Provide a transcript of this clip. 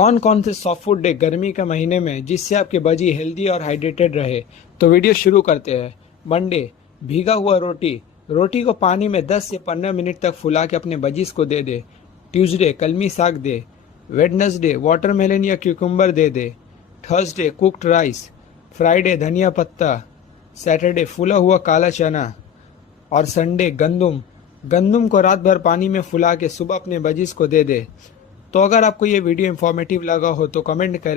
कौन कौन से सॉफ्ट फूड है गर्मी के महीने में जिससे आपकी बजी हेल्दी और हाइड्रेटेड रहे। तो वीडियो शुरू करते हैं। मंडे, भीगा हुआ रोटी। रोटी को पानी में 10 से 15 मिनट तक फुला के अपने बजीज को दे दे। ट्यूसडे, कलमी साग दे। वेडनेसडे, वाटरमेलन या क्यूकम्बर दे दे। Thursday, cooked rice. फ्राइडे, धनिया पत्ता। सैटरडे, फूला हुआ काला चना। और संडे, गंदुम। गंदुम को रात भर पानी में फुला के सुबह अपने बजीज को दे दे। तो अगर आपको ये वीडियो इन्फॉर्मेटिव लगा हो तो कमेंट करें।